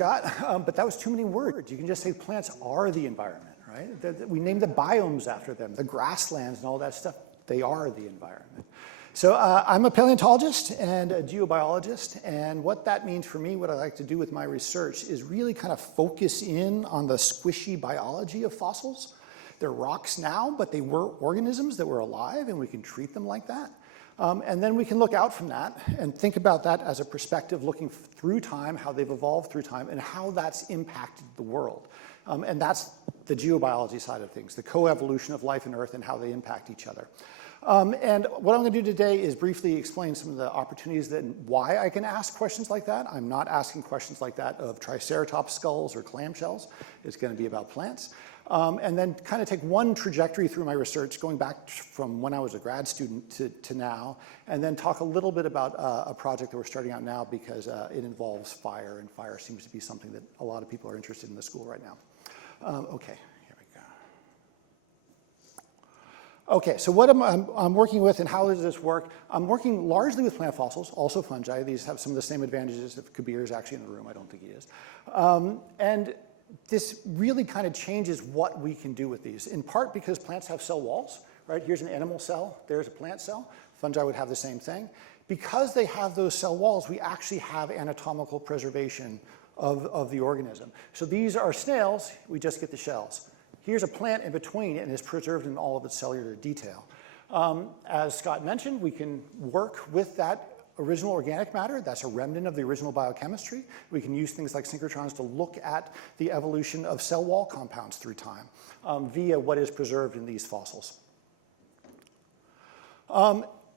Scott, but that was too many words. You can just say plants are the environment, right? We named the biomes after them, the grasslands and all that stuff. They are the environment. So I'm a paleontologist and a geobiologist, and what that means for me, what I like to do with my research is really kind of focus in on the squishy biology of fossils. They're rocks now, but they were organisms that were alive, and we can treat them like that. And then we can look out from that and think about that as a perspective looking through time, how they've evolved through time, and how that's impacted the world. And that's the geobiology side of things, the coevolution of life and Earth and how they impact each other. And what I'm going to do today is briefly explain some of the opportunities and why I can ask questions like that. I'm not asking questions like that of Triceratops skulls or clamshells. It's going to be about plants. And then kind of take one trajectory through my research, going back from when I was a grad student to now, and then talk a little bit about a project that we're starting out now because it involves fire, and fire seems to be something that a lot of people are interested in the school right now. Okay, here we go. Okay, so what I'm working with and how does this work? I'm working largely with plant fossils, also fungi. These have some of the same advantages. If Kabir is actually in the room, I don't think he is. And this really kind of changes what we can do with these, in part because plants have cell walls, right? Here's an animal cell, there's a plant cell. Fungi would have the same thing. Because they have those cell walls, we actually have anatomical preservation of the organism. So these are snails, we just get the shells. Here's a plant in between and it's preserved in all of its cellular detail. As Scott mentioned, we can work with that original organic matter. That's a remnant of the original biochemistry. We can use things like synchrotrons to look at the evolution of cell wall compounds through time via what is preserved in these fossils.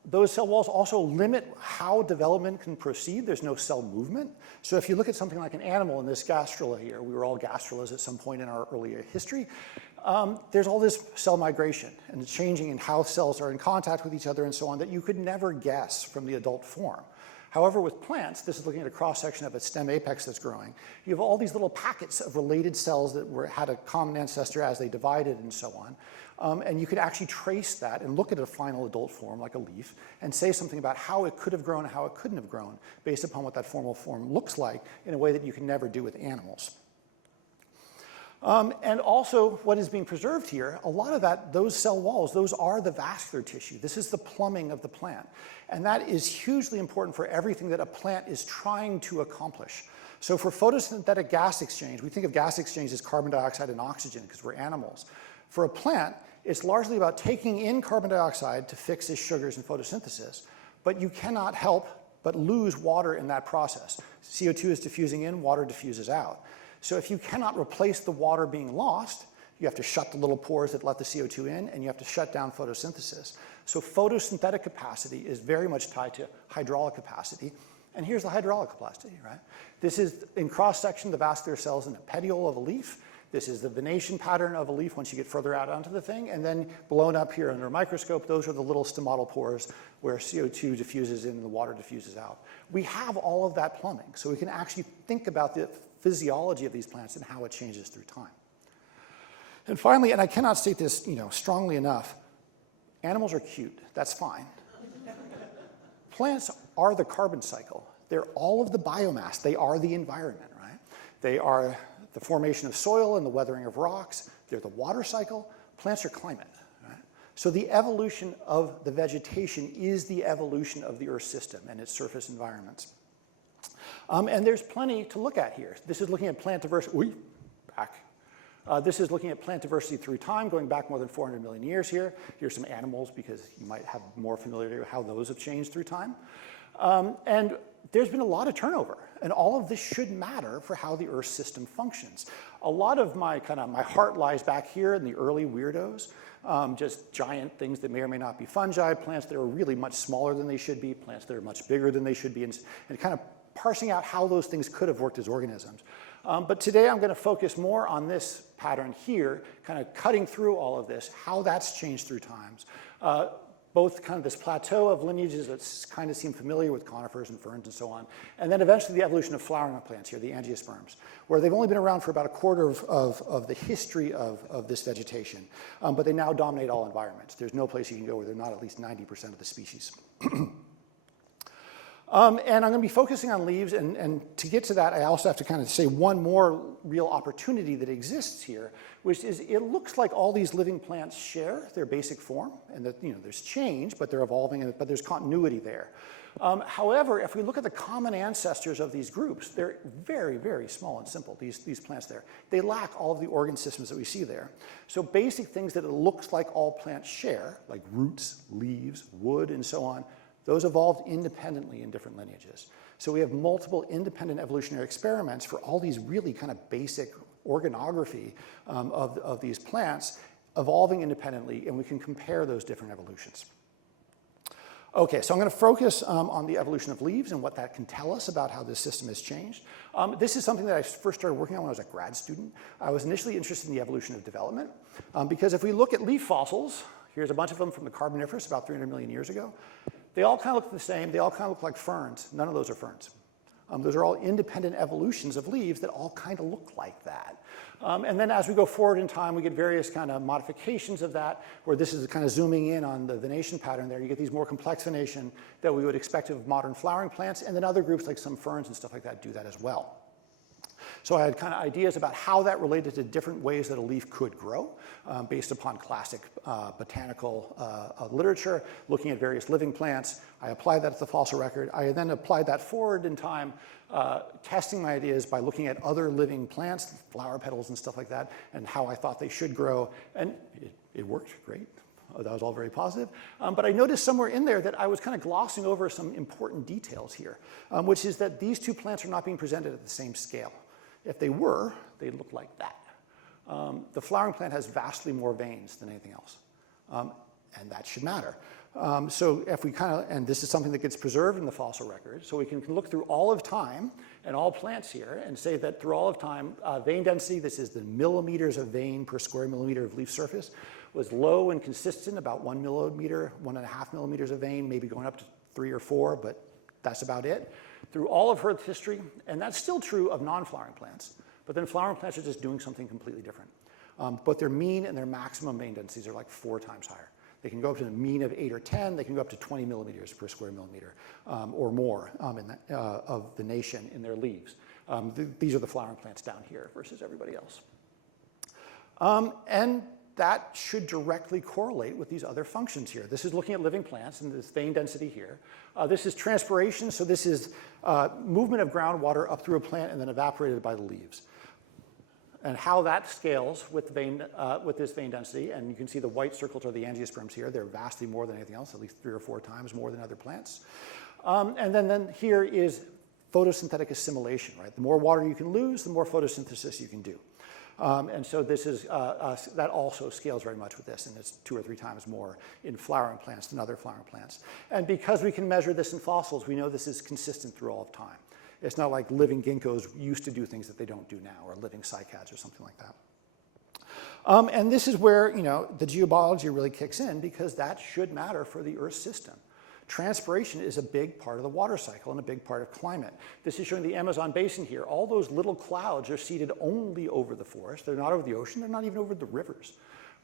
Those cell walls also limit how development can proceed. There's no cell movement. So if you look at something like an animal in this gastrula here, we were all gastrulas at some point in our earlier history, there's all this cell migration and the changing in how cells are in contact with each other and so on that you could never guess from the adult form. However, with plants, this is looking at a cross-section of a stem apex that's growing. You have all these little packets of related cells that had a common ancestor as they divided and so on. And you could actually trace that and look at a final adult form like a leaf and say something about how it could have grown and how it couldn't have grown based upon what that formal form looks like in a way that you can never do with animals. And also what is being preserved here, a lot of that, those cell walls, those are the vascular tissue. This is the plumbing of the plant. And that is hugely important for everything that a plant is trying to accomplish. So for photosynthetic gas exchange, we think of gas exchange as carbon dioxide and oxygen because we're animals. For a plant, it's largely about taking in carbon dioxide to fix its sugars in photosynthesis, but you cannot help but lose water in that process. CO2 is diffusing in, water diffuses out. So if you cannot replace the water being lost, you have to shut the little pores that let the CO2 in, and you have to shut down photosynthesis. So photosynthetic capacity is very much tied to hydraulic capacity. And here's the hydraulic capacity, right? This is, in cross-section, the vascular cells in the petiole of a leaf. This is the venation pattern of a leaf once you get further out onto the thing. And then blown up here under a microscope, those are the little stomatal pores where CO2 diffuses in and the water diffuses out. We have all of that plumbing, so we can actually think about the physiology of these plants and how it changes through time. And finally, and I cannot state this strongly enough, animals are cute. That's fine. Plants are the carbon cycle. They're all of the biomass. They are the environment, right? They are the formation of soil and the weathering of rocks. They're the water cycle. Plants are climate, right? So the evolution of the vegetation is the evolution of the Earth system and its surface environments. And there's plenty to look at here. This is looking at plant diversity. This is looking at plant diversity through time, going back more than 400 million years here. Here's some animals because you might have more familiarity with how those have changed through time. And there's been a lot of turnover, and all of this should matter for how the Earth system functions. A lot of my heart lies back here in the early weirdos, just giant things that may or may not be fungi, plants that are really much smaller than they should be, plants that are much bigger than they should be, and kind of parsing out how those things could have worked as organisms. But today I'm going to focus more on this pattern here, kind of cutting through all of this, how that's changed through times. Both kind of this plateau of lineages that kind of seem familiar with conifers and ferns and so on, and then eventually the evolution of flowering plants here, the angiosperms, where they've only been around for about a quarter of the history of this vegetation, but they now dominate all environments. There's no place you can go where they're not at least 90% of the species. And I'm going to be focusing on leaves, and to get to that, I also have to kind of say one more real opportunity that exists here, which is it looks like all these living plants share their basic form, and that there's change, but they're evolving, but there's continuity there. However, if we look at the common ancestors of these groups, they're very, very small and simple, these plants there. They lack all of the organ systems that we see there. So basic things that it looks like all plants share, like roots, leaves, wood, and so on, those evolved independently in different lineages. So we have multiple independent evolutionary experiments for all these really kind of basic organography of these plants evolving independently, and we can compare those different evolutions. Okay, so I'm going to focus on the evolution of leaves and what that can tell us about how this system has changed. This is something that I first started working on when I was a grad student. I was initially interested in the evolution of development because if we look at leaf fossils, here's a bunch of them from the Carboniferous about 300 million years ago. They all kind of look the same. They all kind of look like ferns. None of those are ferns. Those are all independent evolutions of leaves that all kind of look like that. And then as we go forward in time, we get various kind of modifications of that, where this is kind of zooming in on the venation pattern there. You get these more complex venation that we would expect of modern flowering plants, and then other groups like some ferns and stuff like that do that as well. So I had kind of ideas about how that related to different ways that a leaf could grow based upon classic botanical literature, looking at various living plants. I applied that to the fossil record. I then applied that forward in time, testing my ideas by looking at other living plants, flower petals and stuff like that, and how I thought they should grow. And it worked great. That was all very positive. But I noticed somewhere in there that I was kind of glossing over some important details here, which is that these two plants are not being presented at the same scale. If they were, they'd look like that. The flowering plant has vastly more veins than anything else, and that should matter. So if we and this is something that gets preserved in the fossil record, so we can look through all of time and all plants here and say that through all of time, vein density, this is the millimeters of vein per square millimeter of leaf surface, was low and consistent, about 1 millimeter, 1.5 millimeters of vein, maybe going up to 3 or 4, but that's about it. Through all of Earth's history, and that's still true of non-flowering plants, but then flowering plants are just doing something completely different. But their mean and their maximum vein densities are like 4 times higher. They can go up to a mean of 8 or 10, they can go up to 20 millimeters per square millimeter or more of the nation in their leaves. These are the flowering plants down here versus everybody else. And that should directly correlate with these other functions here. This is looking at living plants and this vein density here. This is transpiration, so this is movement of groundwater up through a plant and then evaporated by the leaves. And how that scales with this vein density, and you can see the white circles are the angiosperms here. They're vastly more than anything else, at least 3 or 4 times more than other plants. And then here is photosynthetic assimilation, right? The more water you can lose, the more photosynthesis you can do. And so this is, that also scales very much with this, and it's 2 or 3 times more in flowering plants than other flowering plants. And because we can measure this in fossils, we know this is consistent through all of time. It's not like living ginkgos used to do things that they don't do now, or living cycads or something like that. And this is where the geobiology really kicks in, because that should matter for the Earth system. Transpiration is a big part of the water cycle and a big part of climate. This is showing the Amazon basin here. All those little clouds are seated only over the forest. They're not over the ocean. They're not even over the rivers.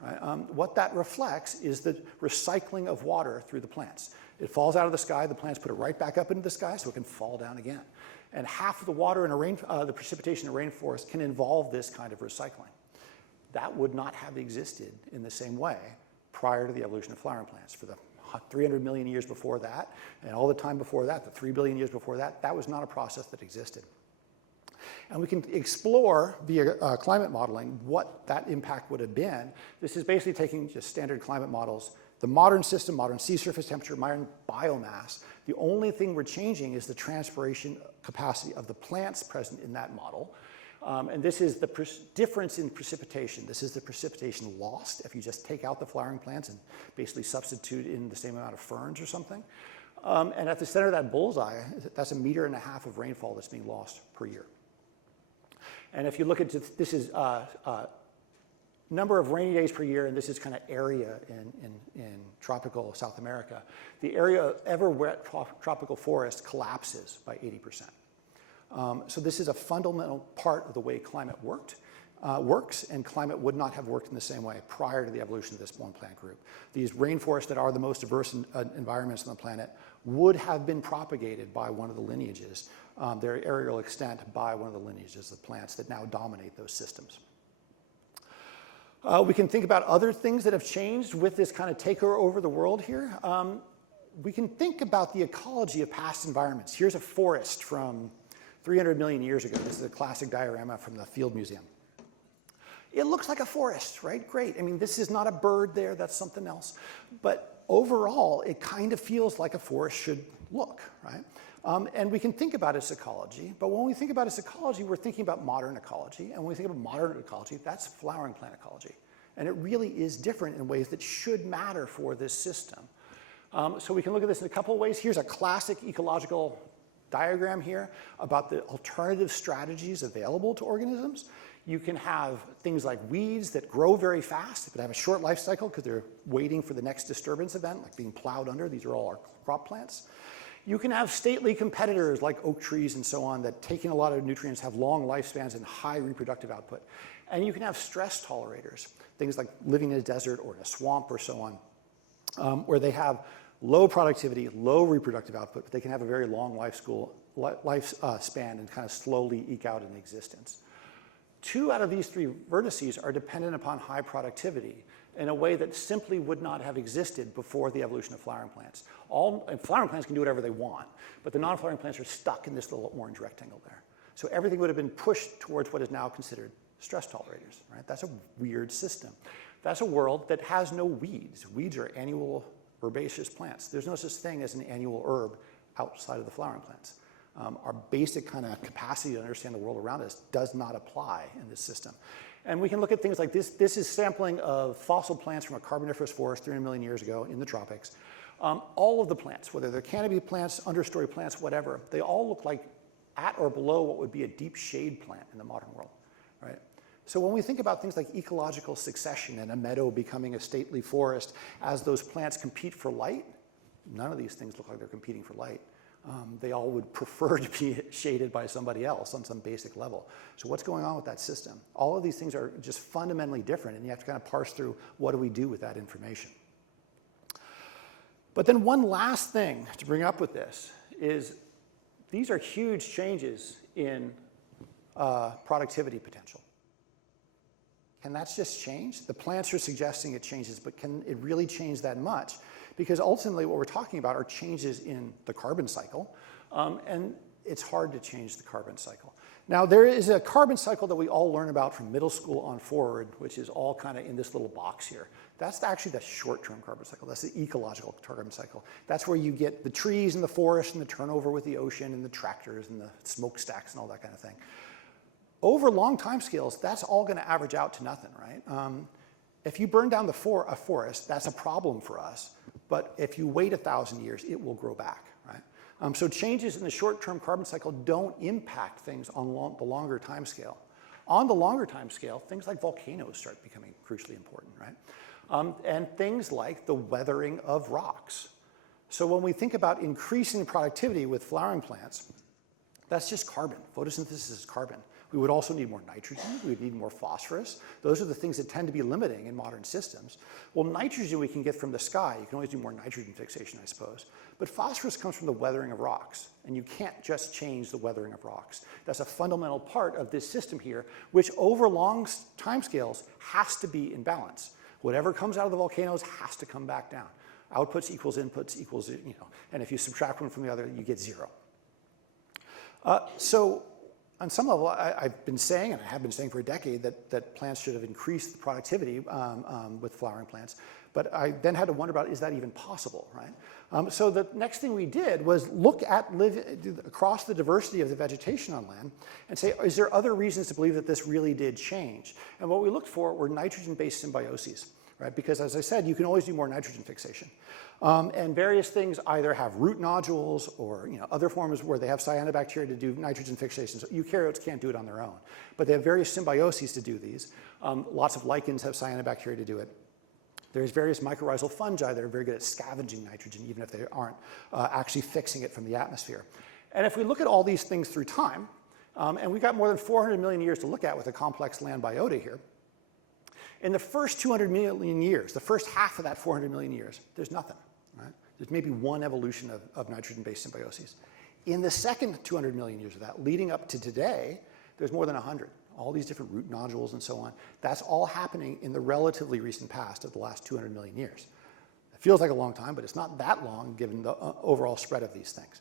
Right? What that reflects is the recycling of water through the plants. It falls out of the sky. The plants put it right back up into the sky so it can fall down again. And half of the water in the precipitation in a rainforest can involve this kind of recycling. That would not have existed in the same way prior to the evolution of flowering plants. For the 300 million years before that, and all the time before that, the 3 billion years before that, that was not a process that existed. And we can explore via climate modeling what that impact would have been. This is basically taking just standard climate models, the modern system, modern sea surface temperature, modern biomass. The only thing we're changing is the transpiration capacity of the plants present in that model. And this is the difference in precipitation. This is the precipitation lost if you just take out the flowering plants and basically substitute in the same amount of ferns or something. And at the center of that bullseye, that's 1.5 meters of rainfall that's being lost per year. And if you look at this is number of rainy days per year, and this is kind of area in tropical South America. The area of ever wet tropical forest collapses by 80%. So this is a fundamental part of the way climate worked. works, and climate would not have worked in the same way prior to the evolution of this one plant group. These rainforests that are the most diverse environments on the planet would have been propagated by one of the lineages, their aerial extent by one of the lineages of plants that now dominate those systems. We can think about other things that have changed with this kind of takeover over the world here. We can think about the ecology of past environments. Here's a forest from 300 million years ago. This is a classic diorama from the Field Museum. It looks like a forest, right? Great. I mean, this is not a bird there, that's something else. But overall, it kind of feels like a forest should look, right? And we can think about its ecology, but when we think about its ecology, we're thinking about modern ecology. And when we think about modern ecology, that's flowering plant ecology. And it really is different in ways that should matter for this system. So we can look at this in a couple of ways. Here's a classic ecological diagram here about the alternative strategies available to organisms. You can have things like weeds that grow very fast, but have a short life cycle because they're waiting for the next disturbance event, like being plowed under. These are all our crop plants. You can have stately competitors like oak trees and so on that, taking a lot of nutrients, have long lifespans and high reproductive output. And you can have stress tolerators, things like living in a desert or in a swamp or so on, where they have low productivity, low reproductive output, but they can have a very long lifespan and kind of slowly eke out an existence. 2 out of these 3 vertices are dependent upon high productivity in a way that simply would not have existed before the evolution of flowering plants. Flowering plants can do whatever they want, but the non-flowering plants are stuck in this little orange rectangle there. So everything would have been pushed towards what is now considered stress tolerators, right? That's a weird system. That's a world that has no weeds. Weeds are annual herbaceous plants. There's no such thing as an annual herb outside of the flowering plants. Our basic kind of capacity to understand the world around us does not apply in this system. And we can look at things like this. This is sampling of fossil plants from a carboniferous forest 300 million years ago in the tropics. All of the plants, whether they're canopy plants, understory plants, whatever, they all look like at or below what would be a deep shade plant in the modern world, right? So when we think about things like ecological succession and a meadow becoming a stately forest as those plants compete for light, none of these things look like they're competing for light. They all would prefer to be shaded by somebody else on some basic level. So what's going on with that system? All of these things are just fundamentally different, and you have to kind of parse through what do we do with that information. But then one last thing to bring up with this is these are huge changes in productivity potential. Can that just change? The plants are suggesting it changes, but can it really change that much? Because ultimately what we're talking about are changes in the carbon cycle, and it's hard to change the carbon cycle. Now there is a carbon cycle that we all learn about from middle school on forward, which is all kind of in this little box here. That's actually the short-term carbon cycle. That's the ecological carbon cycle. That's where you get the trees and the forest and the turnover with the ocean and the tractors and the smokestacks and all that kind of thing. Over long time scales, that's all going to average out to nothing, right? If you burn down a forest, that's a problem for us. But if you wait 1,000 years, it will grow back, right? So changes in the short-term carbon cycle don't impact things on the longer time scale. On the longer time scale, things like volcanoes start becoming crucially important, right? And things like the weathering of rocks. So when we think about increasing productivity with flowering plants, that's just carbon. Photosynthesis is carbon. We would also need more nitrogen. We would need more phosphorus. Those are the things that tend to be limiting in modern systems. Well, nitrogen we can get from the sky. You can always do more nitrogen fixation, I suppose. But phosphorus comes from the weathering of rocks. And you can't just change the weathering of rocks. That's a fundamental part of this system here, which over long timescales has to be in balance. Whatever comes out of the volcanoes has to come back down. Outputs equals inputs equals, and if you subtract one from the other, you get 0. So on some level, I've been saying, and I have been saying for a decade, that plants should have increased the productivity with flowering plants. But I then had to wonder about, is that even possible, right? So the next thing we did was look at across the diversity of the vegetation on land and say, is there other reasons to believe that this really did change? And what we looked for were nitrogen-based symbioses, right? Because as I said, you can always do more nitrogen fixation. And various things either have root nodules or other forms where they have cyanobacteria to do nitrogen fixation. So eukaryotes can't do it on their own. But they have various symbioses to do these. Lots of lichens have cyanobacteria to do it. There's various mycorrhizal fungi that are very good at scavenging nitrogen, even if they aren't actually fixing it from the atmosphere. And if we look at all these things through time, And we've got more than 400 million years to look at with a complex land biota here. In the first 200 million years, the first half of that 400 million years, there's nothing, right? There's maybe one evolution of nitrogen-based symbioses. In the second 200 million years of that, leading up to today, there's more than 100. All these different root nodules and so on. That's all happening in the relatively recent past of the last 200 million years. It feels like a long time, but it's not that long given the overall spread of these things.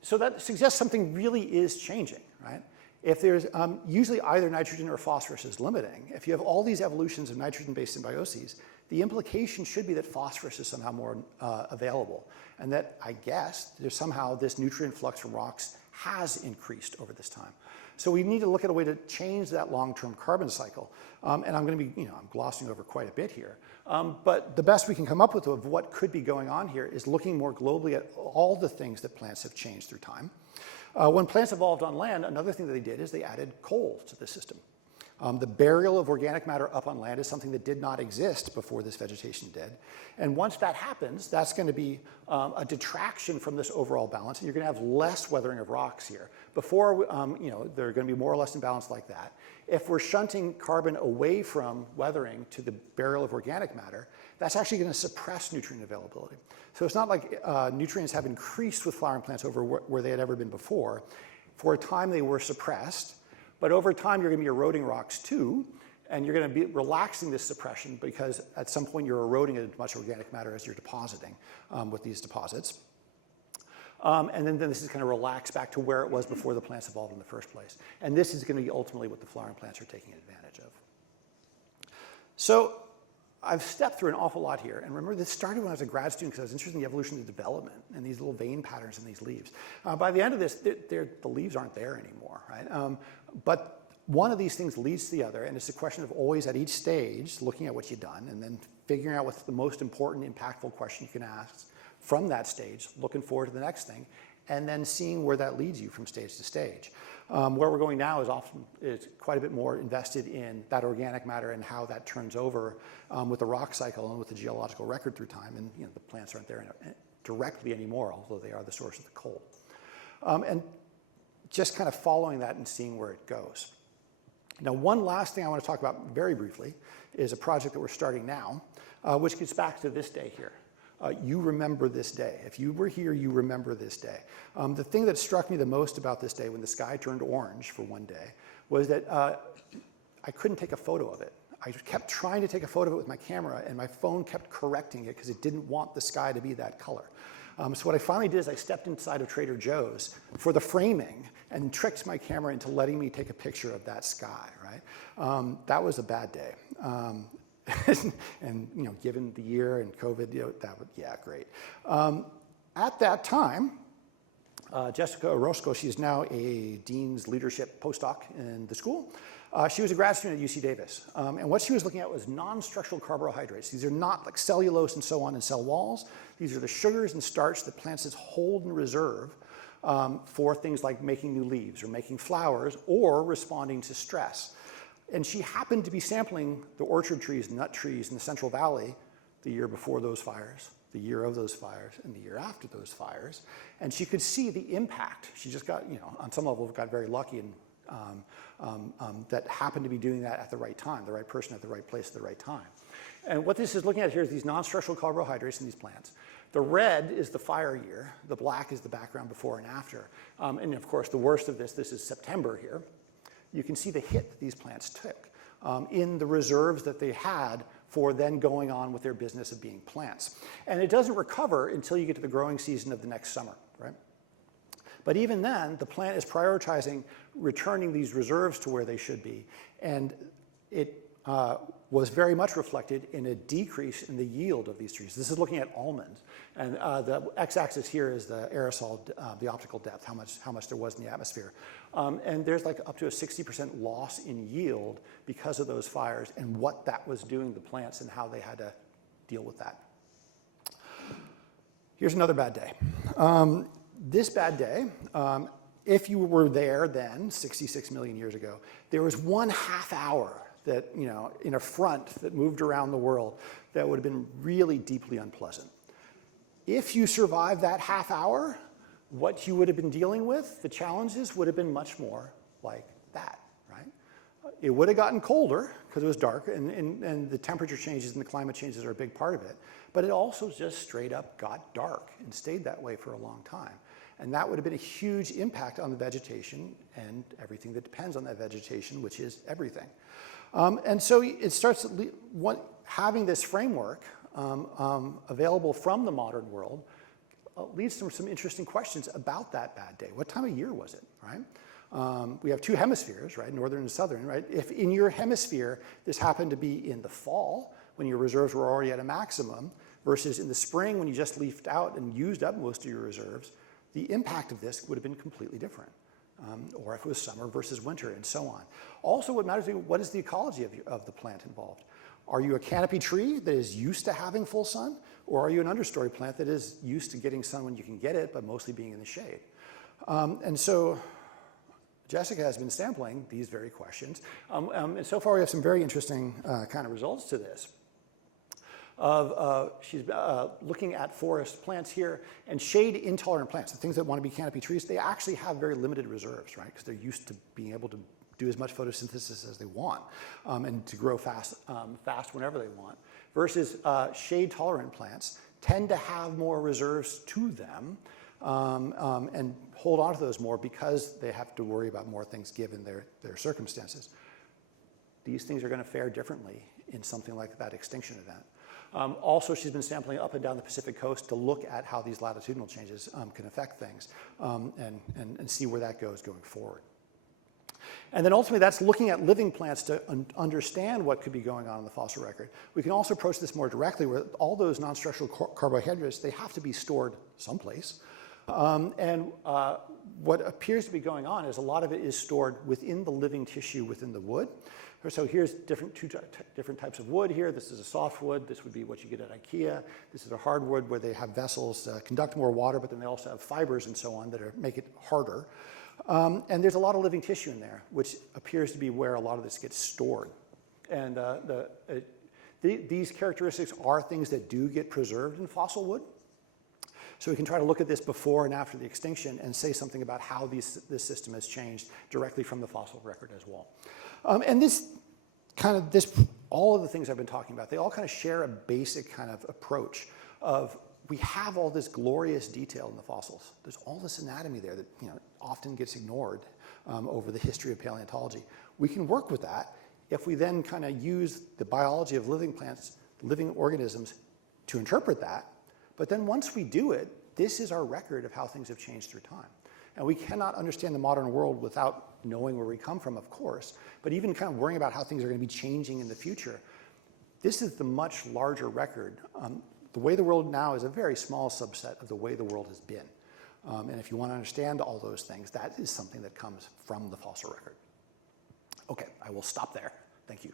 So that suggests something really is changing, right? If there's usually either nitrogen or phosphorus is limiting, if you have all these evolutions of nitrogen-based symbioses, the implication should be that phosphorus is somehow more available, and that, I guess, there's somehow this nutrient flux from rocks has increased over this time. So we need to look at a way to change that long-term carbon cycle. And I'm going to be, I'm glossing over quite a bit here. But the best we can come up with of what could be going on here is looking more globally at all the things that plants have changed through time. When plants evolved on land, another thing that they did is they added coal to the system. The burial of organic matter up on land is something that did not exist before this vegetation did. And once that happens, that's going to be a detraction from this overall balance, and you're going to have less weathering of rocks here. Before, they're going to be more or less in balance like that. If we're shunting carbon away from weathering to the burial of organic matter, that's actually going to suppress nutrient availability. So it's not like nutrients have increased with flowering plants over where they had ever been before. For a time, they were suppressed. But over time, you're going to be eroding rocks too, and you're going to be relaxing this suppression because at some point you're eroding as much organic matter as you're depositing with these deposits. And then this is going to relax back to where it was before the plants evolved in the first place. And this is going to be ultimately what the flowering plants are taking advantage of. So I've stepped through an awful lot here. And remember, this started when I was a grad student because I was interested in the evolution of development and these little vein patterns in these leaves. By the end of this, the leaves aren't there anymore, right? But one of these things leads to the other, and it's a question of always at each stage looking at what you've done and then figuring out what's the most important, impactful question you can ask from that stage, looking forward to the next thing, and then seeing where that leads you from stage to stage. Where we're going now is quite a bit more invested in that organic matter and how that turns over with the rock cycle and with the geological record through time. And the plants aren't there directly anymore, although they are the source of the coal. And just kind of following that and seeing where it goes. Now, one last thing I want to talk about very briefly is a project that we're starting now, which gets back to this day here. You remember this day. If you were here, you remember this day. The thing that struck me the most about this day when the sky turned orange for one day was that I couldn't take a photo of it. I kept trying to take a photo of it with my camera, and my phone kept correcting it because it didn't want the sky to be that color. So what I finally did is I stepped inside of Trader Joe's for the framing and tricked my camera into letting me take a picture of that sky, right? That was a bad day. And given the year and COVID, great. At that time, Jessica Orozco, she's now a Dean's Leadership postdoc in the school. She was a grad student at UC Davis. And what she was looking at was non-structural carbohydrates. These are not like cellulose and so on in cell walls. These are the sugars and starch that plants hold in reserve for things like making new leaves or making flowers or responding to stress. And she happened to be sampling the orchard trees, nut trees in the Central Valley the year before those fires, the year of those fires, and the year after those fires. And she could see the impact. She just got, on some level, got very lucky and that happened to be doing that at the right time, the right person at the right place at the right time. And what this is looking at here is these non-structural carbohydrates in these plants. The red is the fire year. The black is the background before and after. And of course, the worst of this is September here. You can see the hit that these plants took in the reserves that they had for then going on with their business of being plants. And it doesn't recover until you get to the growing season of the next summer, right? But even then, the plant is prioritizing returning these reserves to where they should be. And it was very much reflected in a decrease in the yield of these trees. This is looking at almonds. And the x-axis here is the aerosol, the optical depth, how much there was in the atmosphere. And there's like up to a 60% loss in yield because of those fires and what that was doing to the plants and how they had to deal with that. Here's another bad day. This bad day, if you were there then, 66 million years ago, there was 1/2 hour that, in a front that moved around the world that would have been really deeply unpleasant. If you survived that 1/2 hour, what you would have been dealing with, the challenges would have been much more like that, right? It would have gotten colder because it was dark, and the temperature changes and the climate changes are a big part of it. But it also just straight up got dark and stayed that way for a long time. And that would have been a huge impact on the vegetation and everything that depends on that vegetation, which is everything. And so it starts having this framework available from the modern world leads to some interesting questions about that bad day. What time of year was it, right? We have two hemispheres, right? Northern and southern, right? If in your hemisphere this happened to be in the fall, when your reserves were already at a maximum, versus in the spring when you just leafed out and used up most of your reserves, the impact of this would have been completely different. Or if it was summer versus winter, and so on. Also, what matters is what is the ecology of the plant involved? Are you a canopy tree that is used to having full sun? Or are you an understory plant that is used to getting sun when you can get it, but mostly being in the shade? And so Jessica has been sampling these very questions. And so far we have some very interesting kind of results to this. She's looking at forest plants here, and shade-intolerant plants, the things that want to be canopy trees, they actually have very limited reserves, right? Because they're used to being able to do as much photosynthesis as they want and to grow fast whenever they want. Versus shade-tolerant plants tend to have more reserves to them and hold on to those more because they have to worry about more things given their circumstances. These things are going to fare differently in something like that extinction event. Also, she's been sampling up and down the Pacific coast to look at how these latitudinal changes can affect things and see where that goes going forward. And then ultimately, that's looking at living plants to understand what could be going on in the fossil record. We can also approach this more directly, where all those non-structural carbohydrates, they have to be stored someplace. What appears to be going on is a lot of it is stored within the living tissue within the wood. So here's two different types of wood here. This is a softwood. This would be what you get at IKEA. This is a hardwood where they have vessels conduct more water, but then they also have fibers and so on that make it harder. And there's a lot of living tissue in there, which appears to be where a lot of this gets stored. And these characteristics are things that do get preserved in fossil wood. So we can try to look at this before and after the extinction and say something about how this system has changed directly from the fossil record as well. And all of the things I've been talking about, they all kind of share a basic kind of approach of we have all this glorious detail in the fossils. There's all this anatomy there that often gets ignored over the history of paleontology. We can work with that if we then kind of use the biology of living plants, living organisms to interpret that. But then once we do it, this is our record of how things have changed through time. And we cannot understand the modern world without knowing where we come from, of course, but even kind of worrying about how things are going to be changing in the future. This is the much larger record. The way the world now is a very small subset of the way the world has been. And if you want to understand all those things, that is something that comes from the fossil record. Okay, I will stop there. Thank you.